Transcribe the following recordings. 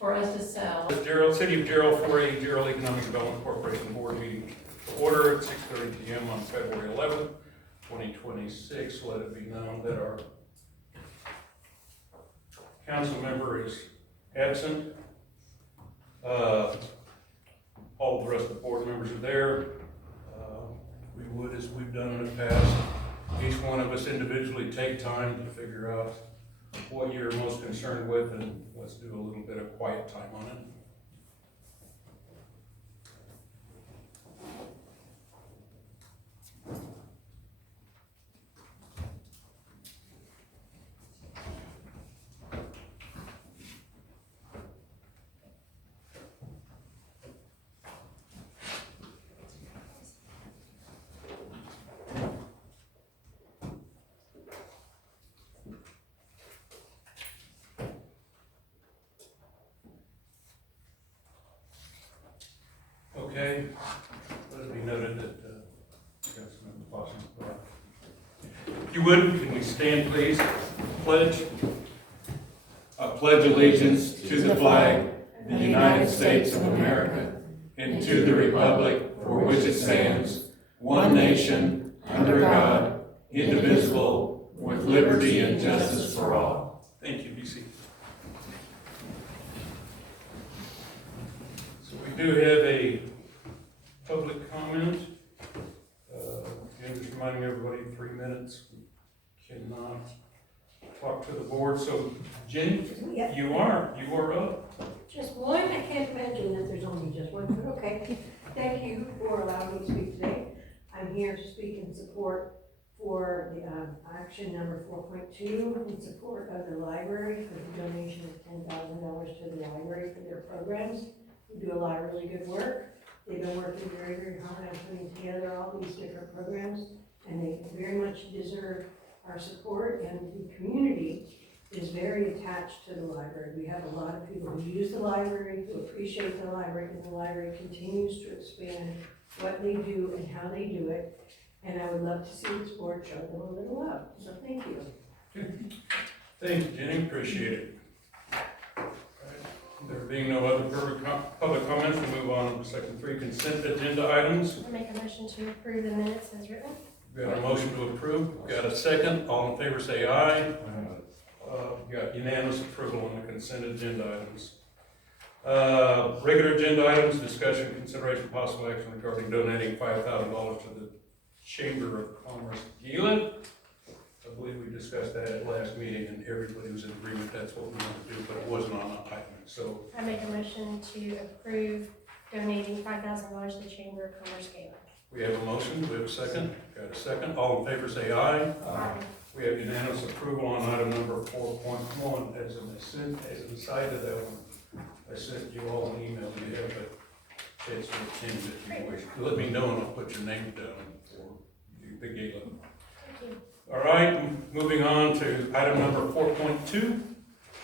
for us to sell. Jarrell, City of Jarrell, 4A Jarrell Economic Development Corporation Board meeting to order at 6:30 p.m. on February 11th, 2026. Let it be known that our council member is absent. All the rest of the board members are there. We would, as we've done in the past, each one of us individually take time to figure out what you're most concerned with, and let's do a little bit of quiet time on it. Okay, let it be noted that Councilmember Clausen. If you would, can we stand, please? Pledge. I pledge allegiance to the flag of the United States of America and to the republic for which it stands, one nation, under God, indivisible, with liberty and justice for all. Thank you, BC. So we do have a public comment. Again, just reminding everybody, 3 minutes. We cannot talk to the board. So, Jenny, you are up. Just one. I can't imagine that there's only just one, but okay. Thank you for allowing me to speak today. I'm here to speak in support for the action number 4.2 in support of the library for the donation of $10,000 to the library for their programs. We do a lot of really good work. They've been working very, very hard on putting together all these different programs, and they very much deserve our support, and the community is very attached to the library. We have a lot of people who use the library, who appreciate the library, and the library continues to expand what they do and how they do it, and I would love to see this board show them a little love, so thank you. Thank you, Jenny, appreciate it. There being no other public comments, we'll move on to section 3, consent agenda items. I make a motion to approve the minutes as written. We got a motion to approve, got a second, all in favor say aye. Got unanimous approval on the consent agenda items. Regular agenda items, discussion, consideration, possible action regarding donating $5,000 to the Chamber of Commerce Gila. I believe we discussed that at last meeting, and everybody was in agreement that's what we wanted to do, but it wasn't on the item. So I make a motion to approve donating $5,000 to the Chamber of Commerce Gala. we have a motion, we have a second, got a second, all in favor say aye. Aye. We have unanimous approval on item number 4.1. As an aside to that one, I sent you all an email, you have a chance to attend if you wish. Let me know and I'll put your name down for the gala. Thank you. All right, moving on to item number 4.2.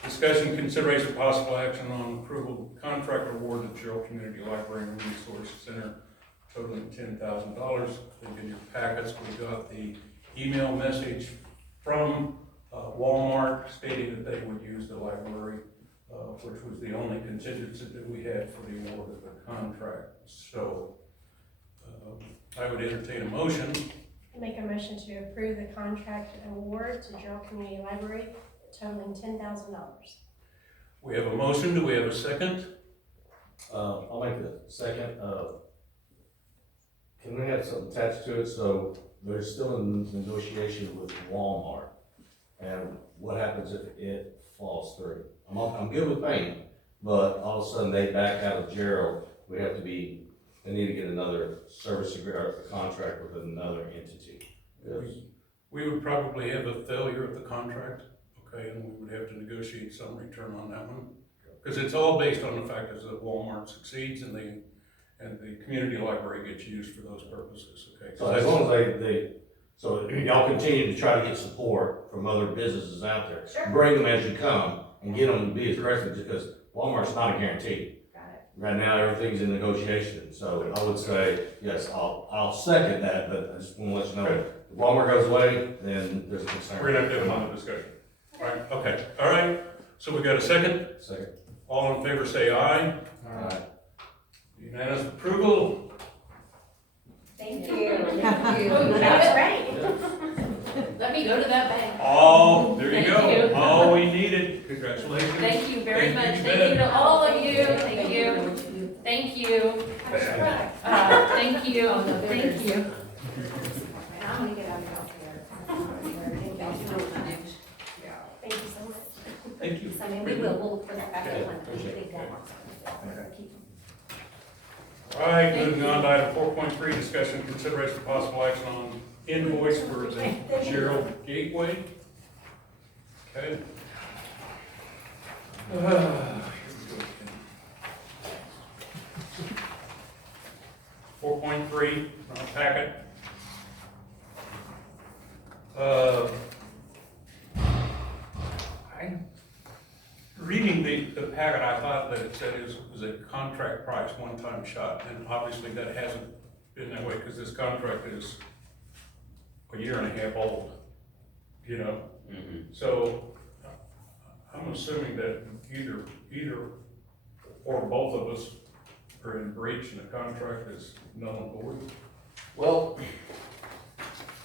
Discussion, consideration, possible action on approval of contract award to Jarrell Community Library and Resource Center totaling $10,000. I think in your packets we got the email message from Walmart stating that they would use the library, which was the only contingency that we had for the award of the contract. So I would entertain a motion. I make a motion to approve the contract award to Jarrell Community Library totaling $10,000. We have a motion. Do we have a second? I'll make the second. Can we have something attached to it? So there's still a negotiation with Walmart, and what happens if it falls through? I'm good with paying, but all of a sudden they back out of Jarrell. They need to get another service agreement, or contract with another entity. We would probably have a failure of the contract, okay, and we would have to negotiate some return on that one. Because it's all based on the fact that Walmart succeeds and the community library gets used for those purposes, okay? So as long as so y'all continue to try to get support from other businesses out there. Sure. Bring them as you come and get them to be as aggressive, because Walmart's not a guarantee. Got it. Right now, everything's in negotiation, so I would say, yes, I'll second that, but I just want to let you know, Okay. if Walmart goes away, then there's a concern. We're gonna have to have another discussion. Right, okay, all right, so we got a second? Second. All in favor say aye. Unanimous approval. Thank you. That was right. Let me go to that bank. Oh, there you Thank go. you. All we needed. Congratulations. Thank you very Thank much. you, Thank you to all of you. Thank you. Thank you. Thank you. Thank you. I'm gonna get out of here. Thank you so much. Thank you. I mean, we will, we'll put that back in one. Big guy. All right, moving on to item 4.3, discussion, consideration, possible action on invoice for the Jarrell Gateway. Okay. Here we go again. 4.3, packet. Reading the packet, I thought that it said it was a contract price, one-time shot, and obviously that hasn't been that way, because this contract is a year and a half old, you know? So, I'm assuming that either or both of us are in breach and the contract is null and void. Well,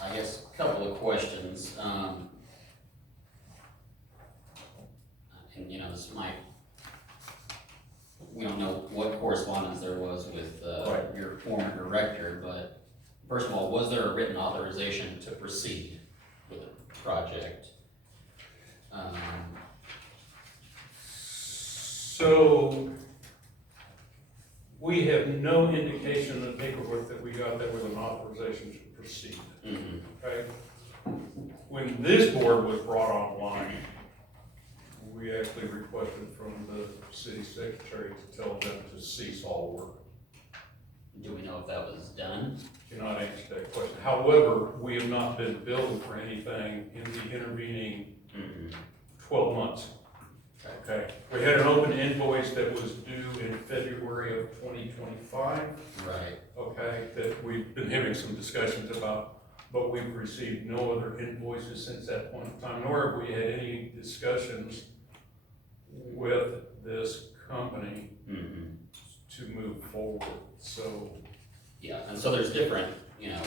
I guess a couple of questions. And you know, this might, we don't know what correspondence there was with Right. your former director, but first of all, was there a written authorization to proceed with the project? So, we have no indication in the paperwork that we got that with an authorization to proceed, okay? When this board was brought online, we actually requested from the city secretary to tell them to cease all work. Do we know if that was done? Cannot answer that question. However, we have not been billed for anything in the intervening 12 months. Okay, we had an open invoice that was due in February of 2025. Right. Okay, that we've been having some discussions about, but we've received no other invoices since that point in time, nor have we had any discussions with this company to move forward, so. Yeah, and so there's different, you know,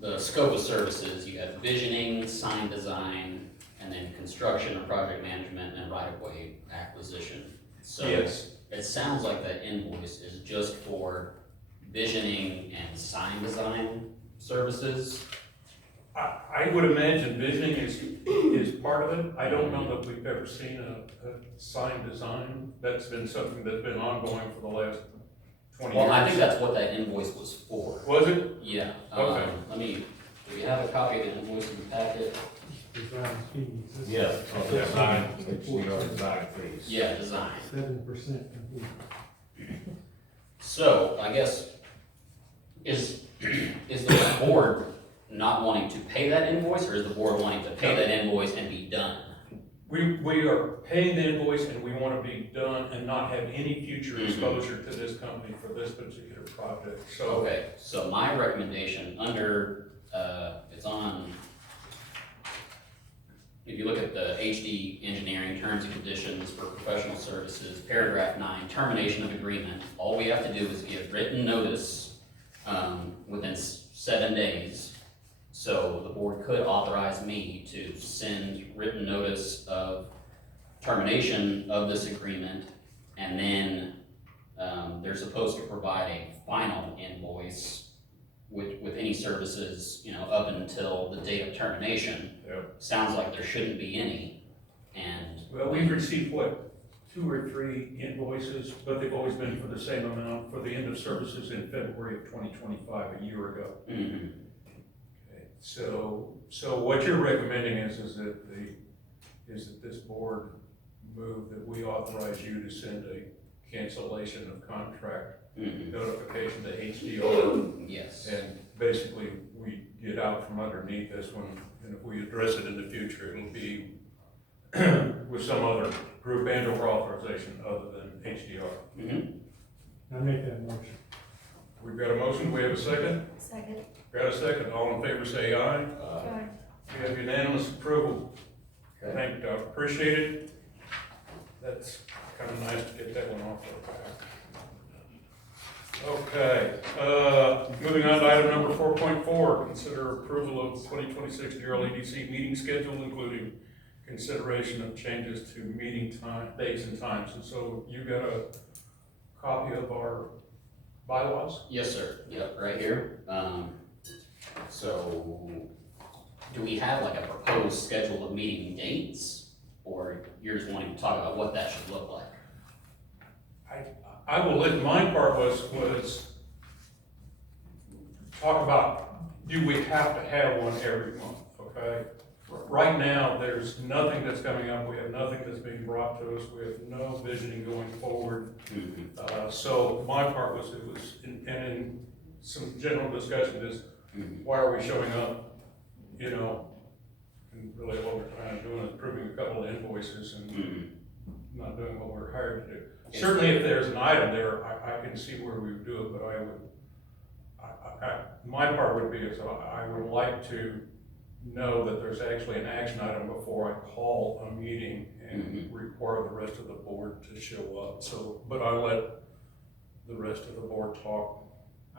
the scope of services, you have visioning, sign design, and then construction or project management and right-of-way acquisition. So Yes. it sounds like that invoice is just for visioning and sign design services. I would imagine visioning is part of it. I don't know that we've ever seen a sign design. That's been something that's been ongoing for the last 20 years. Well, I think that's what that invoice was for. Was it? Yeah. Okay. Do we have a copy of the invoice in the packet? Design fees. Yes, design, design fees. Yeah, design. 7% complete. So, I guess, is the board not wanting to pay that invoice, or is the board wanting to pay that invoice and be done? We are paying the invoice and we want to be done and not have any future exposure to this company for this particular project, so. Okay, so my recommendation under, it's on, if you look at the HD engineering terms and conditions for professional services, paragraph 9, termination of agreement, all we have to do is give written notice within 7 days. So the board could authorize me to send written notice of termination of this agreement, and then they're supposed to provide a final invoice with any services, you know, up until the date of termination. Yep. Sounds like there shouldn't be any, and. Well, we've received, what, 2 or 3 invoices, but they've always been for the same amount for the end of services in February of 2025, a year ago. Mhm. Okay, so what you're recommending is that this board move that we authorize you to send a cancellation of contract notification to HDR, Yes. and basically we get out from underneath this one, and if we address it in the future, it'll be with some other group and or authorization other than HDR. I make that motion. We've got a motion, we have a second? Second. Got a second, all in favor say aye. We have unanimous approval. Okay. Thank you, Doc, appreciate it. that's kind of nice to get that one off our back. Okay, moving on to item number 4.4, consider approval of 2026 Jarrell EDC meeting schedule, including consideration of changes to meeting time, dates and times. And so you got a copy of our bylaws? Yes, sir. Yep, right here. So, do we have like a proposed schedule of meeting dates? Or you're just wanting to talk about what that should look like? I will let, my part was talk about, do we have to have one every month, okay? Right now, there's nothing that's coming up, we have nothing that's being brought to us, we have no visioning going forward. So my part was, and in some general discussion is, why are we showing up, you know? And really what we're trying to do is approving a couple of invoices and not doing what we're hired to do. Certainly if there's an item there, I can see where we would do it, but my part would be is I would like to know that there's actually an action item before I call a meeting and require the rest of the board to show up. So, but I'll let the rest of the board talk.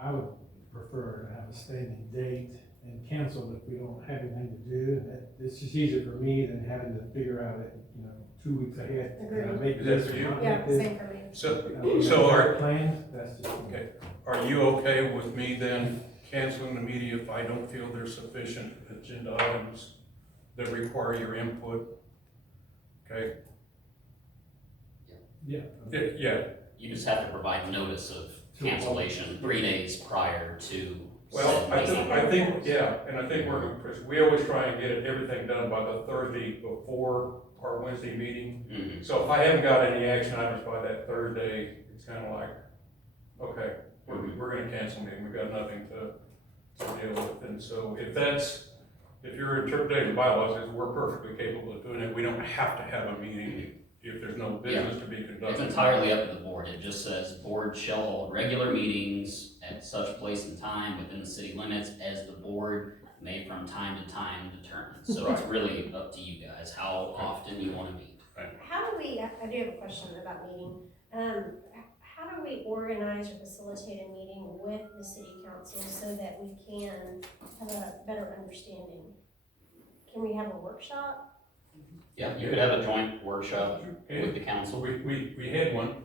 I would prefer to have a standing date and cancel if we don't have anything to do. It's just easier for me than having to figure out it, 2 weeks ahead. Agreed. Make Is that this for you? or not Yeah, make this. same for me. So our plans, that's just. Okay. Are you okay with me then canceling the meeting if I don't feel there's sufficient agenda items that require your input? Okay? Yeah. Yeah. You just have to provide notice of cancellation 3 days prior to. Well, said I meeting. think, yeah, and I think we always try and get everything done by the Thursday before our Wednesday meeting. So if I haven't got any action items by that Thursday, it's kind of like, okay, we're gonna cancel meeting, we've got nothing to deal with. And so if your interpretation of bylaws is we're perfectly capable of doing it, we don't have to have a meeting if there's no business to be It's conducted. entirely up to the board. It just says, board shall hold regular meetings at such place and time within the city limits as the board may from time to time determine. So it's really up to you guys, how often you wanna meet. How do we, I do have a question about meeting. How do we organize or facilitate a meeting with the city council so that we can have a better understanding? Can we have a workshop? Yeah, you could have a joint workshop with the council. We had one,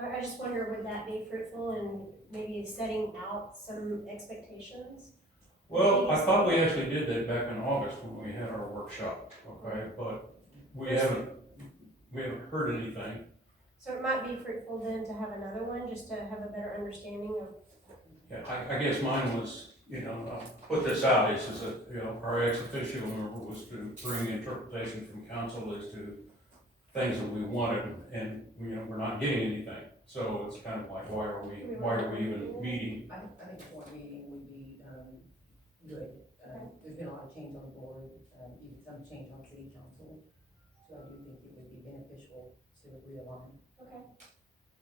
I just wonder, would that be fruitful in maybe setting out some expectations? Well, I thought we actually did that back in August when we had our workshop, okay, but we haven't heard anything. So it might be fruitful then to have another one, just to have a better understanding of. Yeah, I guess mine was, I'll put this out, is that, our ex officio member was to bring interpretation from council as to things that we wanted, and, we're not getting anything. So it's kind of like, why are we even meeting? I think one meeting would be, good. There's been a lot of change on the board, even some change on city council. So I do think it would be beneficial to realign. Okay.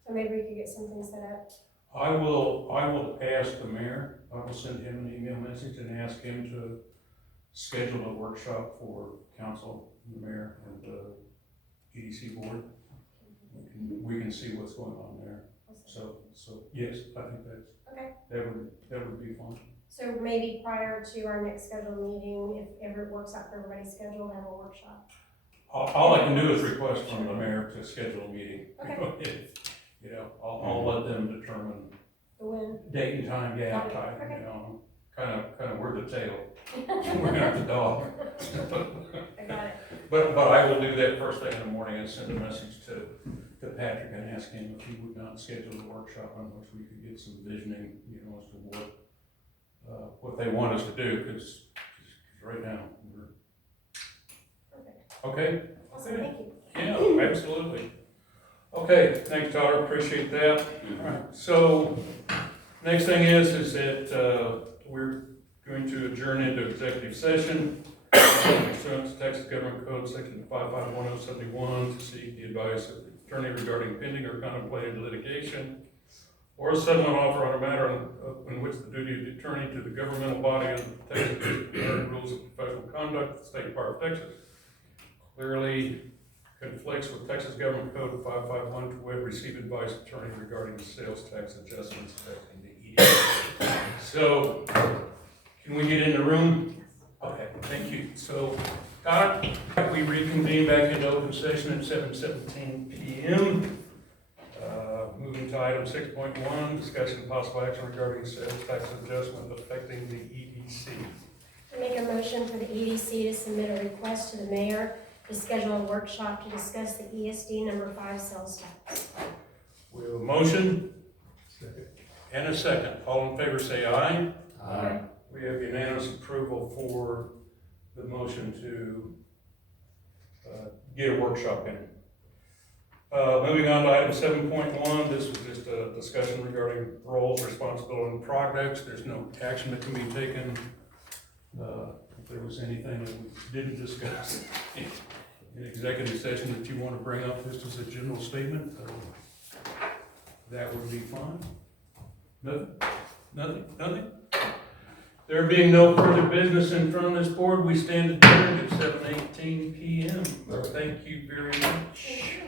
So maybe we could get something set up. I will ask the mayor, I will send him an email message and ask him to schedule a workshop for council, the mayor, and the EDC board. We can see what's going on there. So yes, I think Okay. that would be fun. So maybe prior to our next scheduled meeting, if ever it works out for everybody's schedule, have a workshop. All I can do is request from the mayor to schedule a meeting. Okay. I'll let them determine The win. date and time, Got it. time, Okay. kind of we're the tail. We're not the dog. I got it. But I will do that first thing in the morning and send a message to Patrick and ask him if he would not schedule a workshop on which we could get some visioning, as to what they want us to do, because right now, we're. Perfect. Okay? Awesome, thank you. Yeah, absolutely. Okay, thanks, Tyler, appreciate that. All right, so, next thing is that, we're going to adjourn into executive session. Pursuant to Texas Government Code, section 551071, to seek the advice of the attorney regarding pending or contemplated litigation, or a settlement offer on a matter in which the duty of the attorney to the governmental body under the Texas Rules of Professional Conduct, the State Bar of Texas, clearly conflicts with Texas Government Code 551 to web receive advice attorney regarding sales tax adjustments affecting the EDC. So, can we get in the room? Okay, thank you. So, Donna, we reconvene back into open session at 7:17 p.m. Moving to item 6.1, discussion possible action regarding sales tax adjustment affecting the EDC. I make a motion for the EDC to submit a request to the mayor to schedule a workshop to discuss the ESD number 5 sales tax. We have a motion and a second. All in favor say aye. Aye. We have unanimous approval for the motion to get a workshop in. Moving on to item 7.1, this was just a discussion regarding roles, responsibility, and projects. There's no action that can be taken. If there was anything that we didn't discuss in executive session that you want to bring up just as a general statement, that would be fine. Nothing? There being no further business in front of this board, we stand adjourned at 7:18 p.m. Thank you very much.